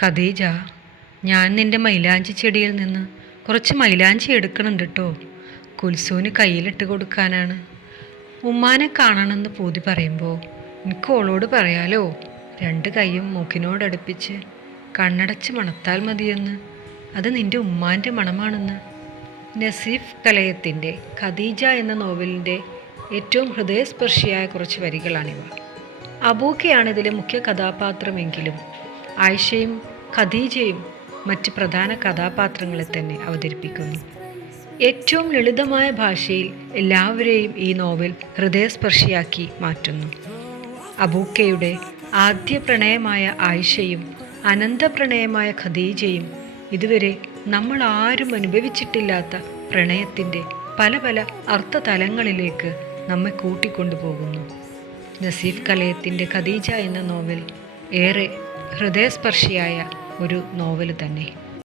ഖദീജ, ഞാൻ നിന്റെ മൈലാഞ്ചി ചെടിയിൽ നിന്ന് കുറച്ച് മൈലാഞ്ചി എടുക്കണുണ്ട് കേട്ടോ. കുൽസൂന് കയ്യിലിട്ട് കൊടുക്കാനാണ്. ഉമ്മാനെ കാണണമെന്ന് പൂതി പറയുമ്പോൾ എനിക്ക് ഓളോട് പറയാലോ, രണ്ട് കൈയും മൂക്കിനോടടുപ്പിച്ച് കണ്ണടച്ച് മണത്താൽ മതിയെന്ന്. അത് നിന്റെ ഉമ്മാൻ്റെ മണമാണെന്ന്. നസീഫ് കലയത്തിൻ്റെ ഖദീജ എന്ന നോവലിൻ്റെ ഏറ്റവും ഹൃദയസ്പർശിയായ കുറച്ച് വരികളാണിവ. അബൂക്കയാണ് ഇതിലെ മുഖ്യ കഥാപാത്രമെങ്കിലും ആയിഷയും ഖദീജയും മറ്റ് പ്രധാന കഥാപാത്രങ്ങളെ തന്നെ അവതരിപ്പിക്കുന്നു. ഏറ്റവും ലളിതമായ ഭാഷയിൽ എല്ലാവരെയും ഈ നോവൽ ഹൃദയസ്പർശിയാക്കി മാറ്റുന്നു. അബൂക്കയുടെ ആദ്യ പ്രണയമായ ആയിഷയും അനന്തപ്രണയമായ ഖദീജയും ഇതുവരെ നമ്മൾ ആരും അനുഭവിച്ചിട്ടില്ലാത്ത പ്രണയത്തിൻ്റെ പല പല അർത്ഥതലങ്ങളിലേക്ക് നമ്മെ കൂട്ടിക്കൊണ്ടുപോകുന്നു. നസീഫ് കലയത്തിൻ്റെ ഖദീജ എന്ന നോവൽ ഏറെ ഹൃദയസ്പർശിയായ ഒരു നോവൽ തന്നെ.